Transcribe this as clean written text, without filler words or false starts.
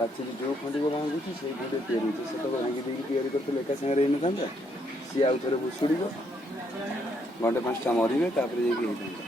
ପାଚିରି ଯେଉଁ ଖଣ୍ଡିକ ଭାଙ୍ଗୁଛି ସେଇ ଖଣ୍ଡି ତିଆରି ହେଉଛି, ସେତକ ଭାଙ୍ଗି ଦେଇକି ତିଆରି କରିଥିଲେ ଏକା ସାଙ୍ଗରେ ହେଇନଥାନ୍ତା। ସିଏ ଆଉ ଥରେ ଭୁଷୁଡ଼ିବ, ଘଣ୍ଟେ 5ଟା ମରିବେ, ତାପରେ ଯାଇକି ହେଇଥାନ୍ତା।